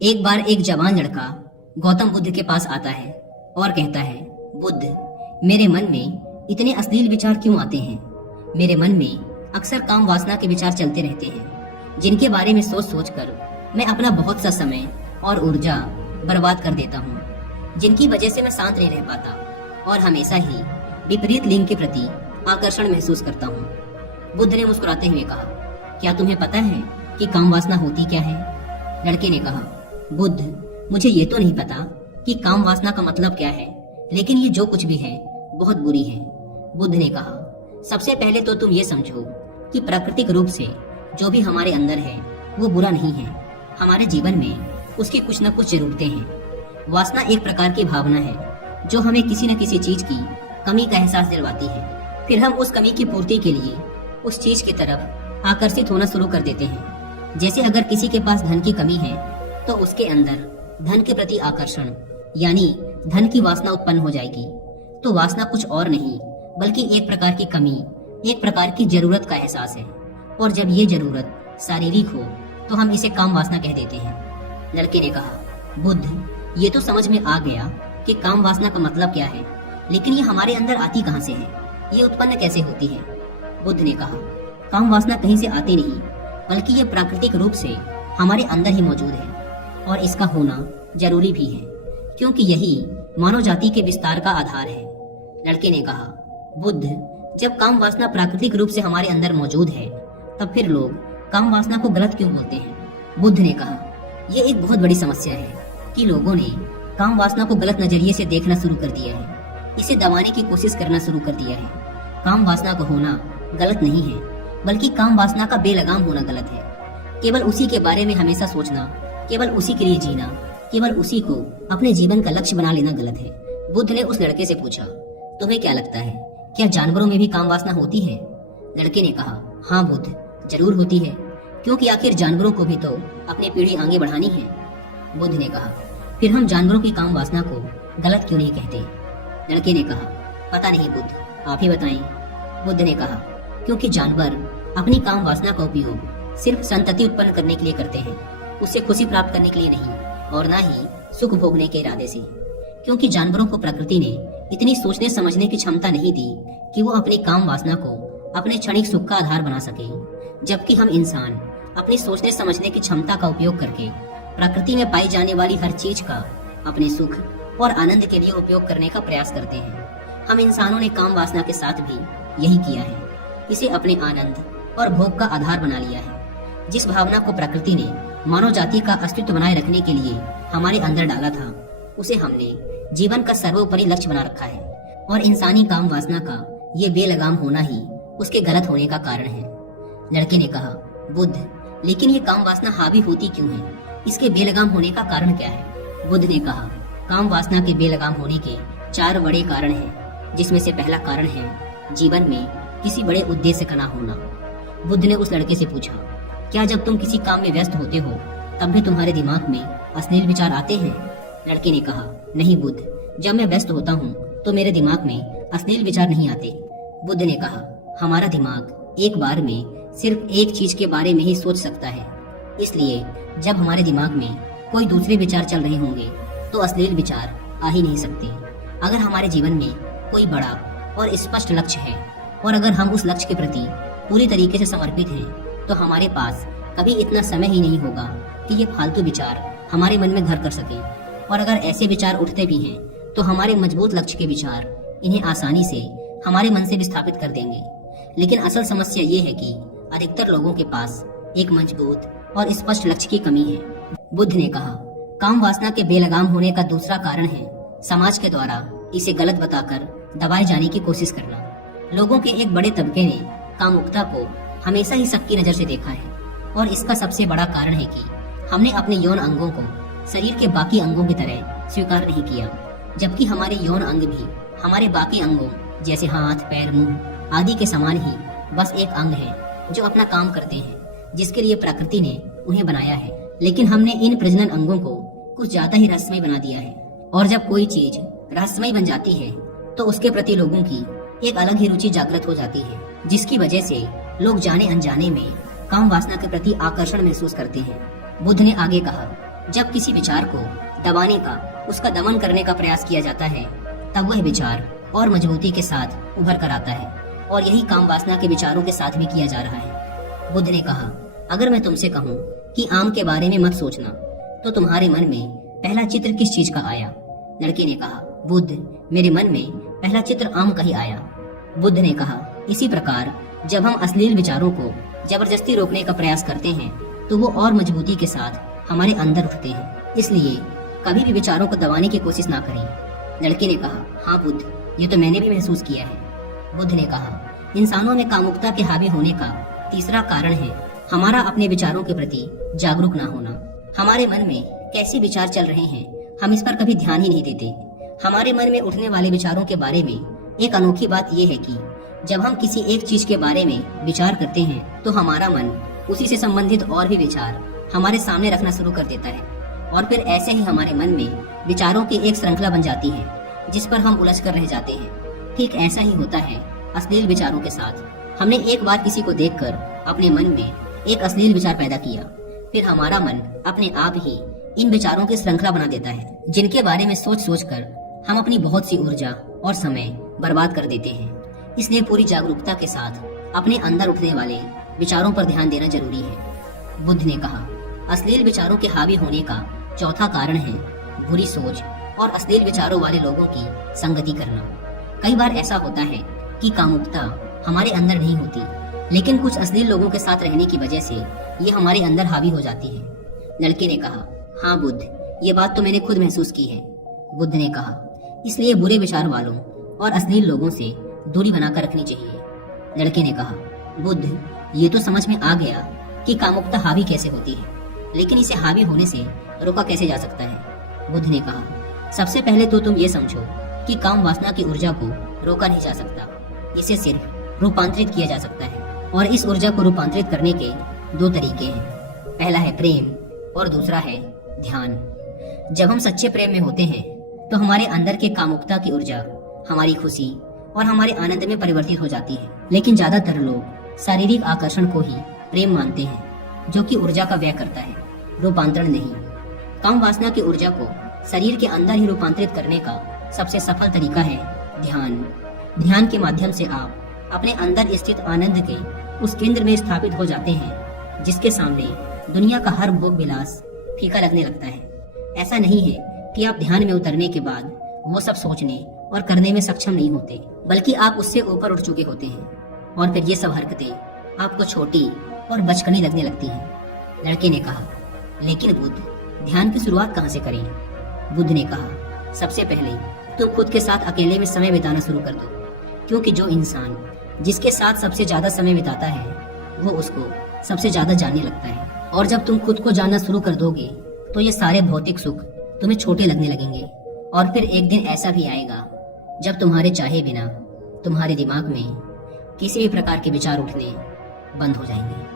एक बार एक जवान लड़का गौतम बुद्ध के पास आता है और कहता है, बुद्ध, मेरे मन में इतने अश्लील विचार क्यों आते हैं? मेरे मन में अक्सर काम वासना के विचार चलते रहते हैं, जिनके बारे में सोच सोच कर मैं अपना बहुत सा समय और ऊर्जा बर्बाद कर देता हूँ, जिनकी वजह से मैं शांत नहीं रह पाता और हमेशा ही विपरीत लिंग के प्रति आकर्षण महसूस करता हूँ। बुद्ध ने मुस्कुराते हुए कहा, क्या तुम्हें पता है कि काम वासना होती क्या है? लड़के ने कहा, बुद्ध, मुझे ये तो नहीं पता कि काम वासना का मतलब क्या है, लेकिन ये जो कुछ भी है बहुत बुरी है। बुद्ध ने कहा, सबसे पहले तो तुम ये समझो कि प्राकृतिक रूप से जो भी हमारे अंदर है वो बुरा नहीं है। हमारे जीवन में उसकी कुछ न कुछ जरूरतें हैं। वासना एक प्रकार की भावना है जो हमें किसी न किसी चीज की कमी का एहसास दिलवाती है। फिर हम उस कमी की पूर्ति के लिए उस चीज की तरफ आकर्षित होना शुरू कर देते हैं। जैसे अगर किसी के पास धन की कमी है तो उसके अंदर धन के प्रति आकर्षण यानी धन की वासना उत्पन्न हो जाएगी। तो वासना कुछ और नहीं बल्कि एक प्रकार की कमी, एक प्रकार की जरूरत का एहसास है। और जब ये जरूरत शारीरिक हो तो हम इसे काम वासना कह देते हैं। लड़के ने कहा, बुद्ध, ये तो समझ में आ गया कि काम वासना का मतलब क्या है, लेकिन ये हमारे अंदर आती कहाँ से है? ये उत्पन्न कैसे होती है? बुद्ध ने कहा, काम वासना कहीं से आती नहीं बल्कि ये प्राकृतिक रूप से हमारे अंदर ही मौजूद है और इसका होना जरूरी भी है, क्योंकि यही मानव जाति के विस्तार का आधार है। लड़के ने कहा, बुद्ध, जब काम वासना प्राकृतिक रूप से हमारे अंदर मौजूद है तब फिर लोग काम वासना को गलत क्यों बोलते हैं? बुद्ध ने कहा, यह एक बहुत बड़ी समस्या है कि लोगों ने काम वासना को गलत नजरिए से देखना शुरू कर दिया है, इसे दबाने की कोशिश करना शुरू कर दिया है। काम वासना को होना गलत नहीं है बल्कि काम वासना का बेलगाम होना गलत है। केवल उसी के बारे में हमेशा सोचना, केवल उसी के लिए जीना, केवल उसी को अपने जीवन का लक्ष्य बना लेना गलत है। बुद्ध ने उस लड़के से पूछा, तुम्हें क्या लगता है, क्या जानवरों में भी काम वासना होती है? लड़के ने कहा, हाँ बुद्ध, जरूर होती है, क्योंकि आखिर जानवरों को भी तो अपनी पीढ़ी आगे बढ़ानी है। बुद्ध ने कहा, फिर हम जानवरों की काम वासना को गलत क्यों नहीं कहते? लड़के ने कहा, पता नहीं बुद्ध, आप ही बताएं। बुद्ध ने कहा, क्योंकि जानवर अपनी काम वासना का उपयोग सिर्फ संतति उत्पन्न करने के लिए करते हैं, उससे खुशी प्राप्त करने के लिए नहीं और ना ही सुख भोगने के इरादे से। क्योंकि जानवरों को प्रकृति ने इतनी सोचने समझने की क्षमता नहीं दी कि वो अपनी काम वासना को अपने क्षणिक सुख का आधार बना सके, जबकि हम इंसान अपनी सोचने समझने की क्षमता का उपयोग करके प्रकृति में पाई जाने वाली हर चीज का अपने सुख और आनंद के लिए उपयोग करने का प्रयास करते हैं। हम इंसानों ने काम वासना के साथ भी यही किया है, इसे अपने आनंद और भोग का आधार बना लिया है। जिस भावना को प्रकृति ने मानव जाति का अस्तित्व बनाए रखने के लिए हमारे अंदर डाला था, उसे हमने जीवन का सर्वोपरि लक्ष्य बना रखा है और इंसानी काम वासना का ये बेलगाम होना ही उसके गलत होने का कारण है। लड़के ने कहा, बुद्ध, लेकिन ये काम वासना हावी होती क्यों है? इसके बेलगाम होने का कारण क्या है? बुद्ध ने कहा, काम वासना के बेलगाम होने के 4 बड़े कारण हैं, जिसमें से पहला कारण है जीवन में किसी बड़े उद्देश्य का ना होना। बुद्ध ने उस लड़के से पूछा, क्या जब तुम किसी काम में व्यस्त होते हो तब भी तुम्हारे दिमाग में अश्लील विचार आते हैं? लड़के ने कहा, नहीं बुद्ध, जब मैं व्यस्त होता हूँ तो मेरे दिमाग में अश्लील विचार नहीं आते। बुद्ध ने कहा, हमारा दिमाग एक बार में सिर्फ एक चीज के बारे में ही सोच सकता है, इसलिए जब हमारे दिमाग में कोई दूसरे विचार चल रहे होंगे तो अश्लील विचार आ ही नहीं सकते। अगर हमारे जीवन में कोई बड़ा और स्पष्ट लक्ष्य है और अगर हम उस लक्ष्य के प्रति पूरी तरीके से समर्पित हैं तो हमारे पास कभी इतना समय ही नहीं होगा कि ये फालतू विचार हमारे मन में घर कर सके। और अगर ऐसे विचार उठते भी हैं तो हमारे मजबूत लक्ष्य के विचार इन्हें आसानी से हमारे मन से विस्थापित कर देंगे। लेकिन असल समस्या ये है कि अधिकतर लोगों के पास एक मजबूत और स्पष्ट लक्ष्य की कमी है। बुद्ध ने कहा, काम वासना के बेलगाम होने का दूसरा कारण है समाज के द्वारा इसे गलत बताकर दबाए जाने की कोशिश करना। लोगों के एक बड़े तबके ने कामुकता को हमेशा ही शक की नजर से देखा है और इसका सबसे बड़ा कारण है कि हमने अपने यौन अंगों को शरीर के बाकी अंगों की तरह स्वीकार नहीं किया, जबकि हमारे यौन अंग भी हमारे बाकी अंगों जैसे हाथ, पैर, मुंह आदि के समान ही बस एक अंग है जो अपना काम करते हैं, जिसके लिए प्रकृति ने उन्हें बनाया है। लेकिन हमने इन प्रजनन अंगों को कुछ ज्यादा ही रहस्यमय बना दिया है और जब कोई चीज रहस्यमय बन जाती है तो उसके प्रति लोगों की एक अलग ही रुचि जागृत हो जाती है, जिसकी वजह से लोग जाने अनजाने में काम वासना के प्रति आकर्षण महसूस करते हैं। बुद्ध ने आगे कहा, जब किसी विचार को दबाने का, उसका दमन करने का प्रयास किया जाता है, तब वह विचार और मजबूती के साथ उभर कर आता है। और यही काम वासना के विचारों के साथ भी किया जा रहा है। बुद्ध ने कहा, अगर मैं तुमसे कहूँ कि आम के बारे में मत सोचना, तो तुम्हारे मन में पहला चित्र किस चीज का आया? लड़के ने कहा, बुद्ध, मेरे मन में पहला चित्र आम का ही आया। बुद्ध ने कहा, इसी प्रकार जब हम अश्लील विचारों को जबरदस्ती रोकने का प्रयास करते हैं, तो वो और मजबूती के साथ हमारे अंदर उठते हैं। इसलिए कभी भी विचारों को दबाने की कोशिश ना करें। लड़के ने कहा, हाँ बुद्ध, ये तो मैंने भी महसूस किया है। बुद्ध ने कहा, इंसानों में कामुकता के हावी होने का तीसरा कारण है हमारा अपने विचारों के प्रति जागरूक ना होना। हमारे मन में कैसे विचार चल रहे हैं, हम इस पर कभी ध्यान ही नहीं देते। हमारे मन में उठने वाले विचारों के बारे में एक अनोखी बात यह है कि जब हम किसी एक चीज के बारे में विचार करते हैं, तो हमारा मन उसी से संबंधित और भी विचार हमारे सामने रखना शुरू कर देता है, और फिर ऐसे ही हमारे मन में विचारों की एक श्रृंखला बन जाती है, जिस पर हम उलझ कर रह जाते हैं। ठीक ऐसा ही होता है अश्लील विचारों के साथ। हमने एक बार किसी को देखकर अपने मन में एक अश्लील विचार पैदा किया, फिर हमारा मन अपने आप ही इन विचारों की श्रृंखला बना देता है, जिनके बारे में सोच सोच कर हम अपनी बहुत सी ऊर्जा और समय बर्बाद कर देते हैं। इसलिए पूरी जागरूकता के साथ अपने अंदर उठने वाले विचारों पर ध्यान देना जरूरी है। बुद्ध ने कहा, अश्लील विचारों के हावी होने का चौथा कारण है बुरी सोच और अश्लील विचारों वाले लोगों की संगति करना। कई बार ऐसा होता है कि कामुकता हमारे अंदर नहीं होती, लेकिन कुछ अश्लील लोगों के साथ रहने की वजह से ये हमारे अंदर हावी हो जाती है। लड़के ने कहा, हाँ बुद्ध, ये बात तो मैंने खुद महसूस की है। बुद्ध ने कहा, इसलिए बुरे विचार वालों और अश्लील लोगों से दूरी बनाकर रखनी चाहिए। लड़के ने कहा, बुद्ध, ये तो समझ में आ गया कि कामुकता हावी कैसे होती है, लेकिन इसे हावी होने से रोका कैसे जा सकता है? बुद्ध ने कहा, सबसे पहले तो तुम ये समझो कि काम वासना की ऊर्जा को रोका नहीं जा सकता, इसे सिर्फ रूपांतरित किया जा सकता है। और इस ऊर्जा को रूपांतरित करने के दो तरीके हैं, पहला है प्रेम और दूसरा है ध्यान। जब हम सच्चे प्रेम में होते हैं, तो हमारे अंदर के कामुकता की ऊर्जा हमारी खुशी और हमारे आनंद में परिवर्तित हो जाती है। लेकिन ज्यादातर लोग शारीरिक आकर्षण को ही प्रेम मानते हैं, जो कि ऊर्जा का व्यय करता है, रूपांतरण नहीं। काम वासना की ऊर्जा को शरीर के अंदर ही रूपांतरित करने का सबसे सफल तरीका है ध्यान। ध्यान के माध्यम से आप अपने अंदर स्थित आनंद के उस केंद्र में स्थापित हो जाते हैं, जिसके सामने दुनिया का हर भोग विलास फीका लगने लगता है। ऐसा नहीं है कि आप ध्यान में उतरने के बाद वो सब सोचने और करने में सक्षम नहीं होते, बल्कि आप उससे ऊपर उठ चुके होते हैं, और फिर ये सब हरकतें आपको छोटी और बचकानी लगने लगती हैं। लड़के ने कहा, लेकिन बुद्ध, ध्यान की शुरुआत कहाँ से करें? बुद्ध ने कहा, सबसे पहले तुम खुद के साथ अकेले में समय बिताना शुरू कर दो, क्योंकि जो इंसान जिसके साथ सबसे ज्यादा समय बिताता है, वो उसको सबसे ज्यादा जानने लगता है। और जब तुम खुद को जानना शुरू कर दोगे, तो ये सारे भौतिक सुख तुम्हें छोटे लगने लगेंगे। और फिर एक दिन ऐसा भी आएगा जब तुम्हारे चाहे बिना तुम्हारे दिमाग में किसी भी प्रकार के विचार उठने बंद हो जाएंगे।